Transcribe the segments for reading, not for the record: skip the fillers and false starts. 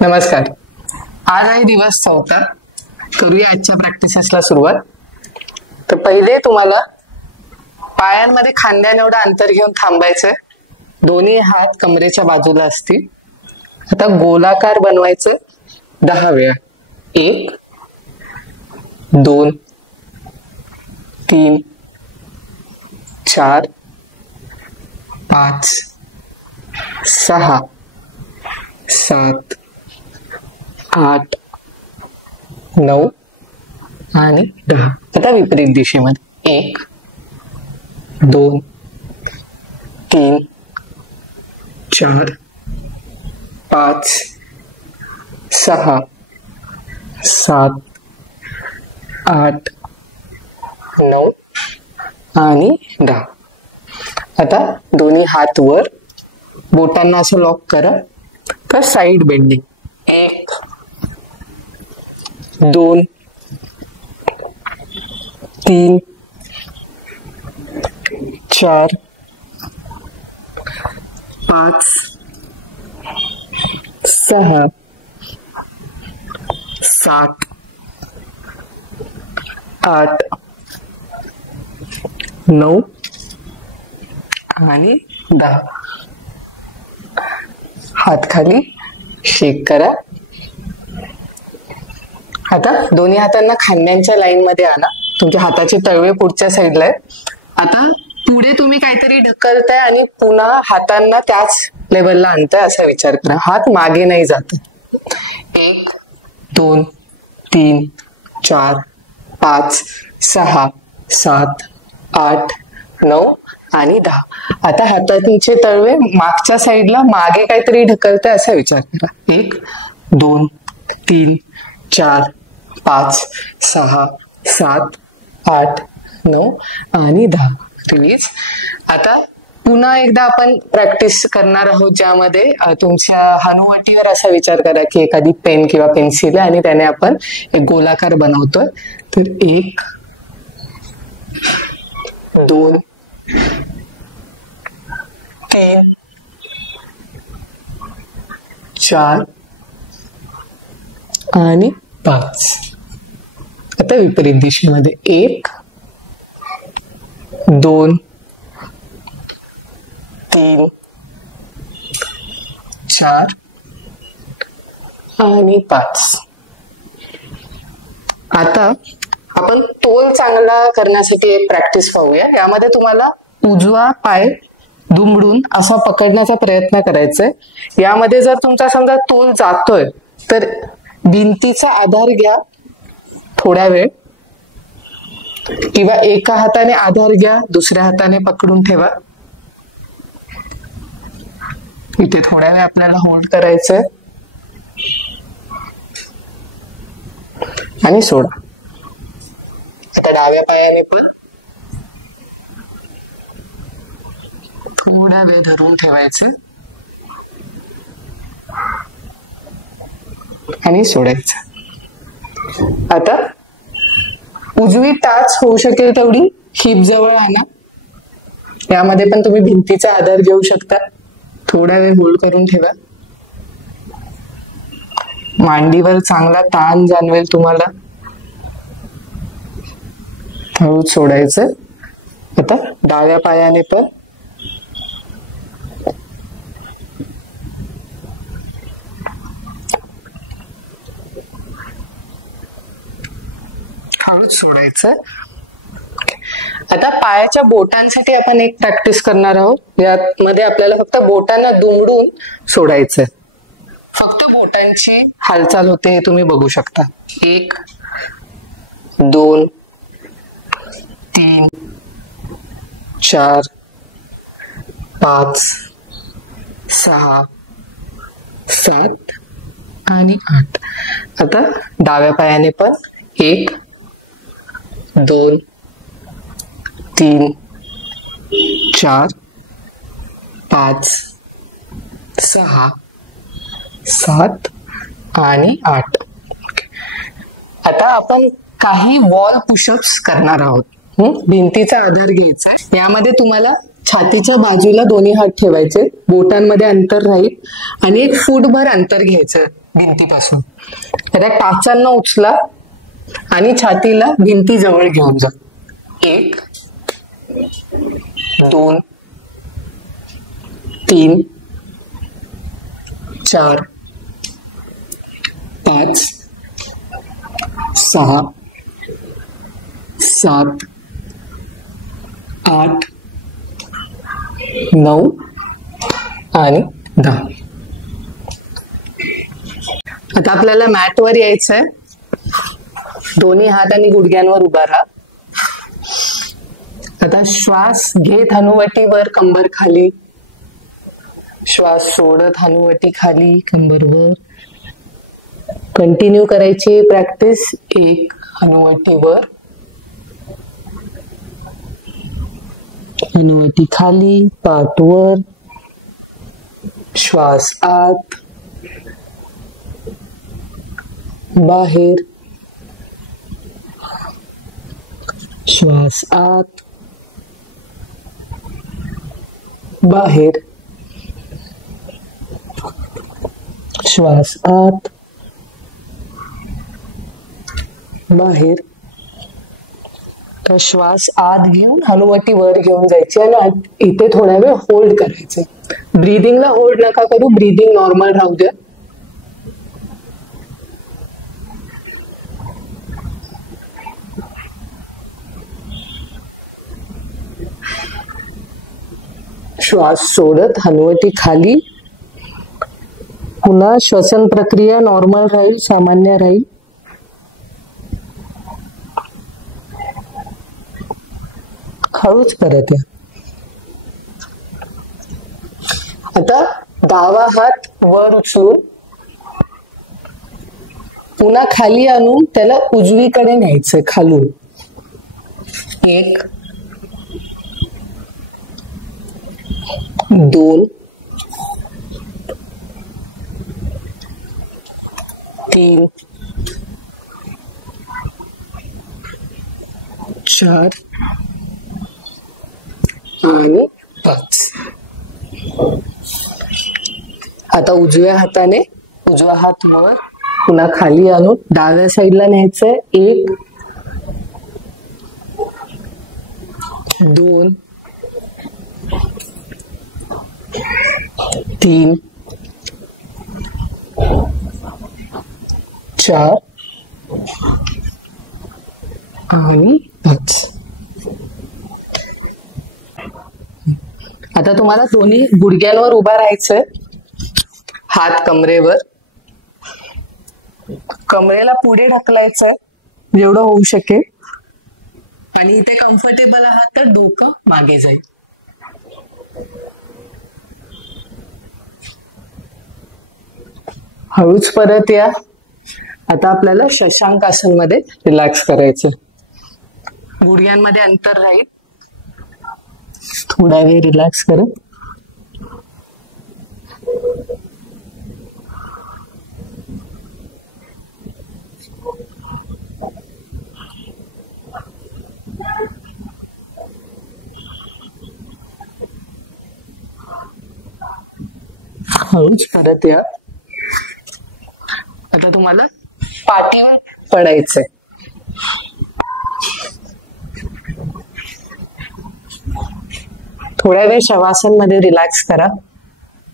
नमस्कार. आज आहे दिवस 4. करूया आजच्या प्रॅक्टिसेसला सुरुवात. तर पहिले तुम्हाला पायांमध्ये खांद्याने एवढं अंतर घेऊन थांबायचंय. दोन्ही हात कमरेच्या बाजूला असतील. आता गोलाकार बनवायचं 10 वेळा. 1 2 3 4 5 6 7 8 9 आणि 10. आता विपरीत दिशेमध्ये 1 2 3 4 5 6 7 8 9 आणि 10. आता दोन्ही हात वर, बोटांना असं लॉक करा. तर साइड बेंडिंग 1 2 3 4 5 6 7 8 9 आणि 10. हात खाली शेक करा. आता दोन्ही हातांना खांद्यांच्या लाईन मध्ये आणा. तुमच्या हाताचे तळवे पुढच्या साईडला आहे. आता पुढे तुम्ही काहीतरी ढकलताय आणि पुन्हा हातांना त्याच लेवलला आणताय असा विचार करा. हात मागे नाही जात. 1 2 3 4 5 6 7 8 9 आणि 10. आता हाताचे तळवे मागच्या साईडला मागे काहीतरी ढकलताय असा विचार करा. 1 2 3 4 5 6 7 8 9 आणि 10. रिलीज. आता पुन्हा एकदा आपण प्रॅक्टिस करणार आहोत, ज्यामध्ये तुमच्या हनुवटीवर असा विचार करा की एखादी पेन किंवा पेन्सिल आहे आणि त्याने आपण एक गोलाकार बनवतोय. तर 1 2 3 4 आणि 5. आता विपरीत दिशेमध्ये 1 2 3 4 आणि 5. आता आपण तोल चांगला करण्यासाठी एक प्रॅक्टिस पाहूया. यामध्ये तुम्हाला उजवा पाय दुमडून असा पकडण्याचा प्रयत्न करायचा आहे. यामध्ये जर तुमचा समजा तोल जातोय तर भिंतीचा आधार घ्या थोड्या वेळ, किंवा एका हाताने आधार घ्या, दुसऱ्या हाताने पकडून ठेवा. इथे थोड्या वेळ आपल्याला होल्ड करायचंय आणि सोडा. आता डाव्या पायाने पण थोडा वेळ धरून ठेवायचं आणि सोडायचं. आता उजवी टाच होऊ शकेल तेवढी हिप जवळ आणा. यामध्ये पण तुम्ही भिंतीचा आधार घेऊ शकता. थोडा वेळ होल्ड करून ठेवा. मांडीवर चांगला ताण जाणवेल तुम्हाला. हळूच सोडायचं. आता डाव्या पायाने पण हळूच सोडायचं. आता पायाच्या बोटांसाठी आपण एक प्रॅक्टिस करणार आहोत. यामध्ये आपल्याला फक्त बोटांना दुमडून सोडायचंय. फक्त बोटांची हालचाल होते हे तुम्ही बघू शकता. 1 2 3 4 5 6 7 आणि 8. आता डाव्या पायाने पण 1 2 3 4 5 6 7 आणि 8. आता आपण काही वॉल पुशअप्स करणार आहोत. भिंतीचा आधार घ्यायचा. यामध्ये तुम्हाला छातीच्या बाजूला दोन्ही हात ठेवायचे, बोटांमध्ये अंतर राहील आणि एक फूटभर अंतर घ्यायचं भिंतीपासून. तर त्या टाचांना उचला आणि छातीला भिंती जवळ घेऊन जा. 1 2 3 4 5 6 7 8 9 आणि 10. आता आपल्याला मॅटवर यायचंय. दोन्ही हात आणि गुडघ्यांवर उभा राहा. आता श्वास घेत हनुवटीवर, कंबर खाली. श्वास सोडत हनुवटी खाली, कंबर वर. कंटिन्यू करायची प्रॅक्टिस. 1 हनुवटीवर, हनुवटी खाली, पाठ वर, श्वास आत बाहेर, श्वास आत बाहेर, श्वास आत बाहेर. तर श्वास आत घेऊन हनुवटी वर घेऊन जायची आणि इथे थोडा वेळ होल्ड करायचे. ब्रीदिंगला होल्ड नका करू, ब्रीदिंग नॉर्मल राहू द्या. श्वास सोडत हनुवटी खाली. पुन्हा श्वसन प्रक्रिया नॉर्मल राहील, सामान्य राहील. हळूच परत या. आता डावा हात वर उचलून पुन्हा खाली आणून त्याला उजवीकडे न्यायचं खालून. 1 2 3 4 आणि 5. आता उजव्या हाताने उजवा हात वर पुन्हा खाली आणून डाव्या साईडला न्यायचंय. 1 2 3 4 आणि 5. आता तुम्हाला दोन्ही गुडघ्यांवर उभा राहायचंय. हात कमरेवर, कमरेला पुढे ढकलायचंय जेवढं होऊ शकेल. आणि इथे कम्फर्टेबल आहात तर डोकं मागे जाईल. हळूच परत या. आता आपल्याला शशांक आसन मध्ये रिलॅक्स करायचं. गुडघ्यांमध्ये अंतर राहील. थोडा वेळ रिलॅक्स करा. हळूच परत या. आता तुम्हाला पाठीवर पडायचंय. थोड्या वेळ शवासन मध्ये रिलॅक्स करा.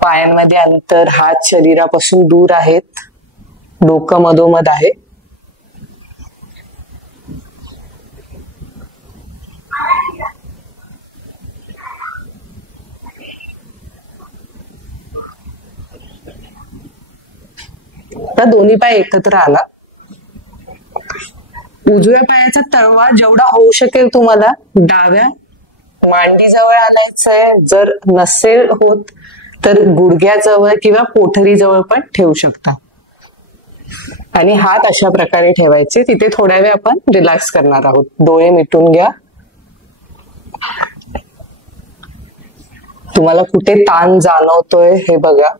पायांमध्ये अंतर, हात शरीरापासून दूर आहेत, डोकं मधोमध आहे. आता दोन्ही पाय एकत्र आला. उजव्या पायाचा तळवा जेवढा होऊ शकेल तुम्हाला डाव्या मांडीजवळ आणायचंय. जर नसेल होत तर गुडघ्याजवळ किंवा पोठरीजवळ पण ठेवू शकता. आणि हात अशा प्रकारे ठेवायचे. तिथे थोड्या वेळ आपण रिलॅक्स करणार आहोत. डोळे मिटून घ्या. तुम्हाला कुठे ताण जाणवतोय हे बघा.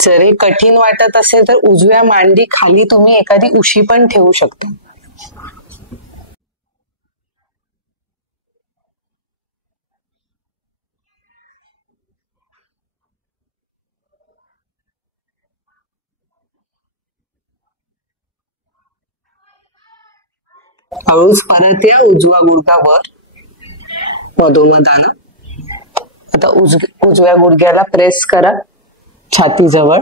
जर हे कठीण वाटत असेल तर उजव्या मांडी खाली तुम्ही एखादी उशी पण ठेवू शकता. हळूच परत या, उजवा गुडघा वर, मधोमध आणा. आता उजव्या गुडघ्याला प्रेस करा छाती जवळ.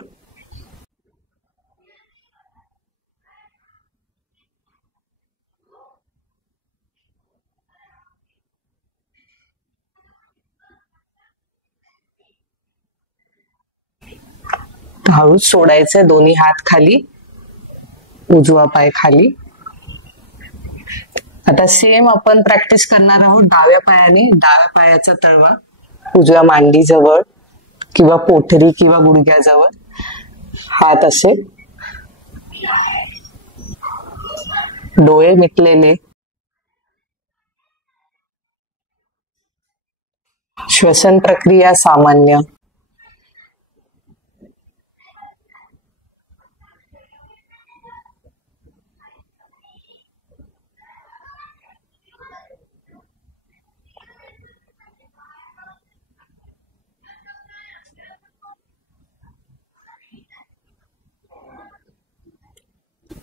हळूच सोडायचंय, दोन्ही हात खाली, उजवा पाय खाली. आता सेम आपण प्रॅक्टिस करणार आहोत डाव्या पायाने. डाव्या पायाचा तळवा उजव्या मांडी जवळ किंवा पोटरी किंवा गुडघ्याजवळ, हात असे, डोळे मिटलेले. श्वसन प्रक्रिया सामान्य.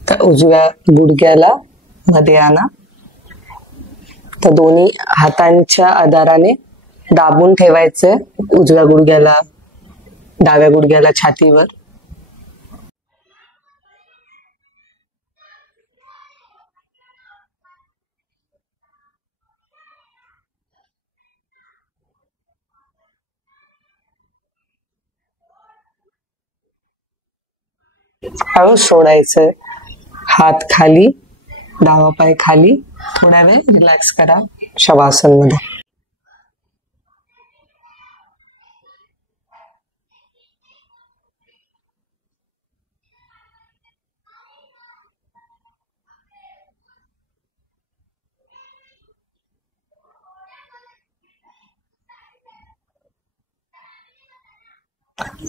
तर उजव्या गुडघ्याला मध्ये आणा. तर दोन्ही हातांच्या आधाराने दाबून ठेवायचं उजव्या गुडघ्याला, डाव्या गुडघ्याला छातीवर. हळूच सोडायचं, हात खाली, डावा पाय खाली. थोडा वेळ रिलॅक्स करा शवासन मध्ये.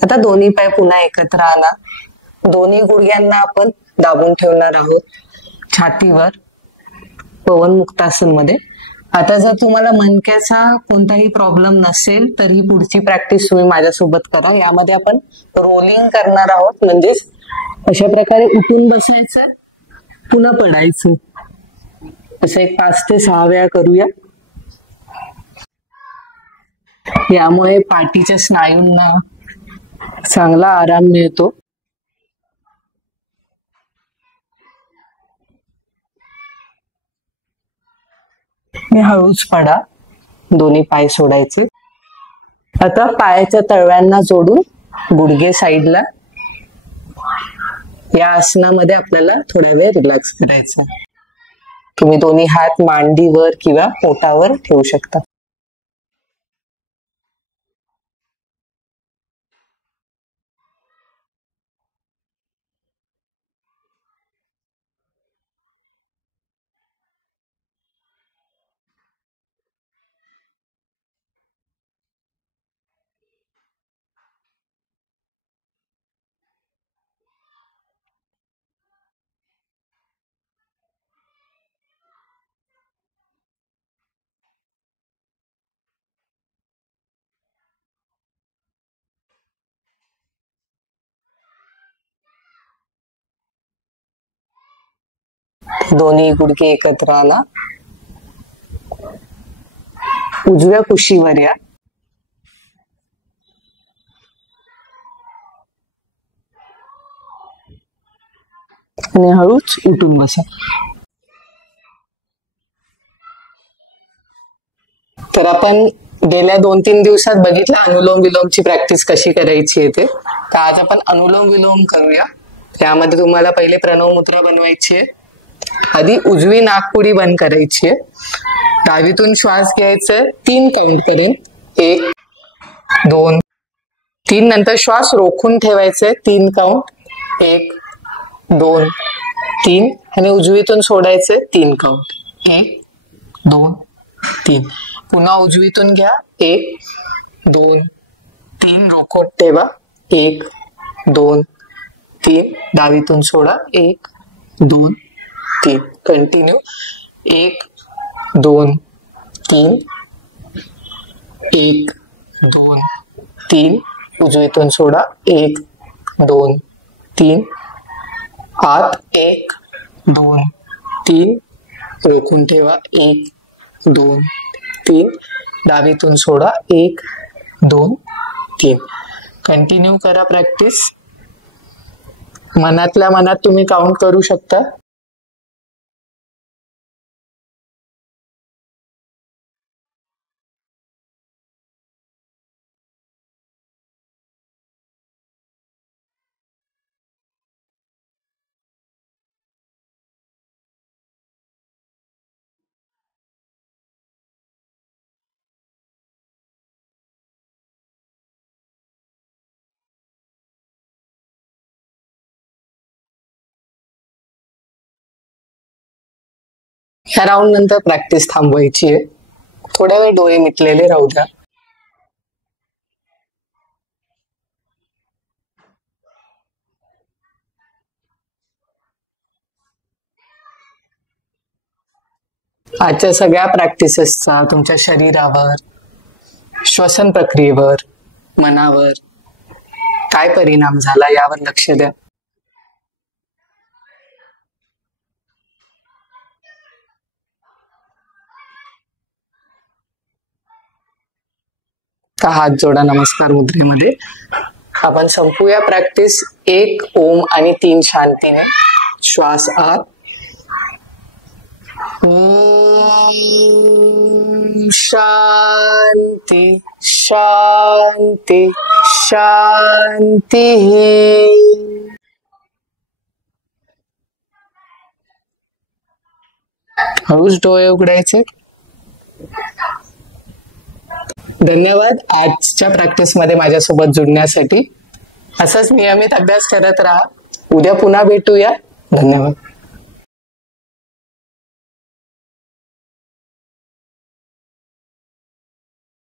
आता दोन्ही पाय पुन्हा एकत्र आणा. दोन्ही गुडघ्यांना आपण दाबून ठेवणार आहोत छातीवर, पवन मुक्तासन मध्ये. आता जर तुम्हाला मणक्याचा कोणताही प्रॉब्लेम नसेल तर ही पुढची प्रॅक्टिस तुम्ही माझ्यासोबत करा. यामध्ये आपण रोलिंग करणार आहोत, म्हणजेच अशा प्रकारे उठून बसायचं, पुन्हा पडायचं. असं एक 5 ते 6 वेळा करूया. यामुळे पाठीच्या स्नायूंना चांगला आराम मिळतो. हळूच पडा, दोन्ही पाय सोडायचे. आता पायाच्या तळव्यांना जोडून गुडघे साईडला. या आसनामध्ये आपल्याला थोड्या वेळ रिलॅक्स करायचं. तुम्ही दोन्ही हात मांडीवर किंवा पोटावर ठेवू शकता. दोन्ही गुडघे एकत्र आणा. उजव्या कुशीवर या. आणि हळूच उठून बसा. तर आपण गेल्या 2-3 दिवसात बघितलं अनुलोम विलोमची प्रॅक्टिस कशी करायची आहे ते. तर आज आपण अनुलोम विलोम करूया. त्यामध्ये तुम्हाला पहिले प्रणव मुद्रा बनवायची आहे. आधी उजवी नाकपुडी बंद करायची आहे. डावीतून श्वास घ्यायचा 3 काउंट पर्यंत. 1, 2, 3. नंतर श्वास रोखून ठेवायचे 3 काउंट. 1, 2, 3. आणि उजवीतून सोडायचे 3 काउंट. 1, 2, 3. पुन्हा उजवीतून घ्या. 1, 2, 3. रोखून ठेवा. 1, 2, 3. डावीतून सोडा. 1, 2, 3. कंटिन्यू. 1 2 3, 1 2 3, उजवीतून सोडा. 1 2 3, आत. 1 2 3, रोखून ठेवा. 1 2 3, डावीतून सोडा. 1 2 3. कंटिन्यू करा प्रॅक्टिस. मनातल्या मनात तुम्ही काउंट करू शकता. ह्या राऊंड नंतर प्रॅक्टिस थांबवायची आहे. थोड्या वेळ डोळे मिटलेले राहू द्या. आजच्या सगळ्या प्रॅक्टिसेसचा तुमच्या शरीरावर, श्वसन प्रक्रियेवर, मनावर काय परिणाम झाला यावर लक्ष द्या. हात जोडा नमस्कार मुद्रेमध्ये. आपण संपूया प्रॅक्टिस 1 ओम आणि 3 शांतीने. श्वास आत. शांती शांती शांती. हळूच डोळे उघडायचे. धन्यवाद आजच्या प्रॅक्टिस मध्ये माझ्यासोबत जुडण्यासाठी. असंच नियमित अभ्यास करत राहा. उद्या पुन्हा भेटूया. धन्यवाद.